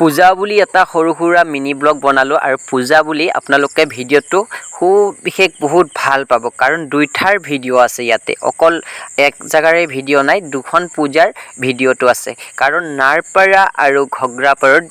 পূজা বুলি এটা সৰু সুৰা মিনি ব্লগ বনালোঁ আৰু পূজা বুলি আপোনালোকে ভিডিঅ'টো বিশেষ বহুত ভাল পাব কাৰণ দুইটাৰ ভিডিঅ' আছে ইয়াতে অকল এক জাগাৰে ভিডিঅ' নাই দুখন পূজাৰ ভিডিঅ'টো আছে কাৰণ নাৰপাৰা আৰু ঘগ্ৰাপাৰৰ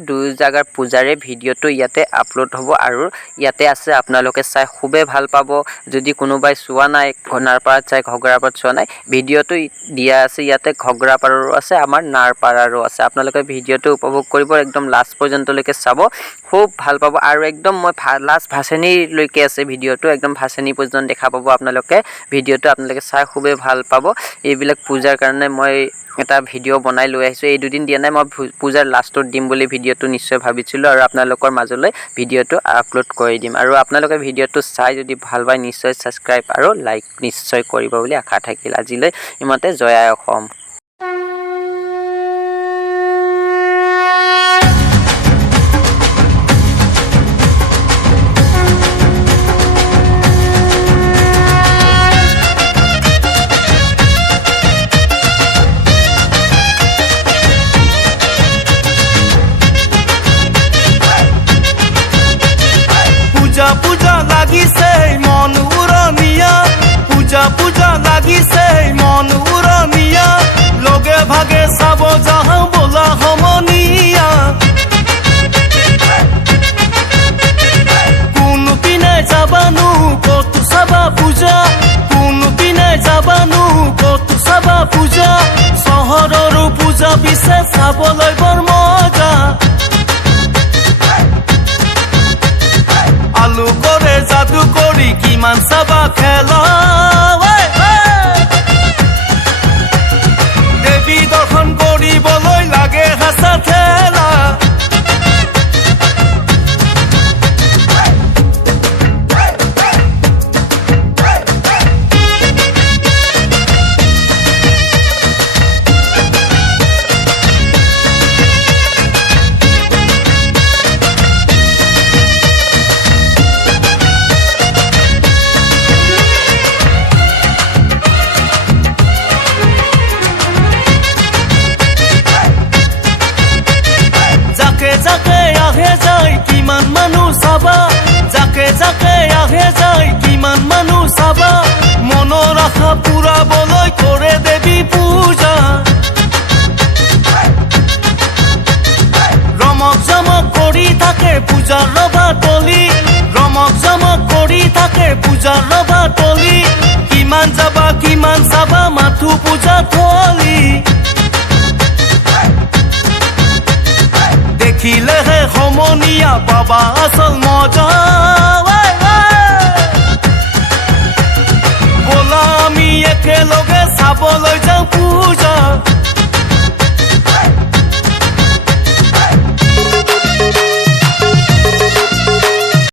দুই জাগাৰ পূজাৰে ভিডিঅ'টো ইয়াতে আপলোড হ'ব আৰু ইয়াতে আছে আপোনালোকে চাই খুবেই ভাল পাব যদি কোনোবাই চোৱা নাই নাৰপাৰাত চাই ঘগ্ৰাপাৰাত চোৱা নাই ভিডিঅ'টো দিয়া আছে ইয়াতে ঘগ্ৰাপাৰাৰো আছে আমাৰ নাৰপাৰাৰো আছে আপোনালোকে ভিডিঅ'টো উপভোগ কৰিব একদম লাষ্ট পৰ্যন্তলৈকে চাব খুব ভাল পাব আৰু একদম মই লাষ্ট ভাচেনিলৈকে আছে ভিডিঅ'টো একদম ভাচেনি পৰ্যন্ত দেখা পাব আপোনালোকে ভিডিঅ'টো আপোনালোকে চাই খুবেই ভাল পাব এইবিলাক পূজাৰ কাৰণে মই এটা ভিডিঅ' বনাই লৈ আহিছোঁ এই দুদিন দিয়া নাই মই পূজাৰ লাষ্টত দিম বুলি ভিডিঅ'টো নিশ্চয় ভাবিছিলোঁ আৰু আপোনালোকৰ মাজলৈ ভিডিঅ'টো আপলোড কৰি দিম আৰু আপোনালোকে ভিডিঅ'টো চাই যদি ভাল পায় নিশ্চয় ছাবস্ক্ৰাইব আৰু লাইক নিশ্চয় কৰিব বুলি আশা থাকিল আজিলৈ ইমানতে জয় আই অসম পূজা লাগিছে মন উৰণীয়া পূজা লাগিছে মন উৰণীয়া লগে ভাগে চাব যাওঁ বোলা সমনীয়া কোনো পিনে যাবানো কত চাবা পূজা কোনো পিনে যাবানো কত চাবা পূজা চহৰৰো পূজা পিছে চাবলৈ বৰ মজা আলু কৰে জাদু কৰি কিমান চাবা খেলা দেৱী দৰ্শন কৰিবলৈ লাগে হাঁচা ঠেলা যাকে আহে যায় কিমান মানুহ চাবা যাকে আহে যায় কিমান মানুহ চাবা মনৰ আশা পুৰাবলৈ কৰে দেৱী পূজা ৰমক জমক কৰি থাকে পূজাৰ ৰভা তলি ৰমক জমক কৰি থাকে পূজাৰ ৰভা তলি কিমান যাবা কিমান চাবা মাথো পূজা থলি দেখিলেহে সমনীয়া পাবা আচল মজা ব'লা আমি একেলগে চাবলৈ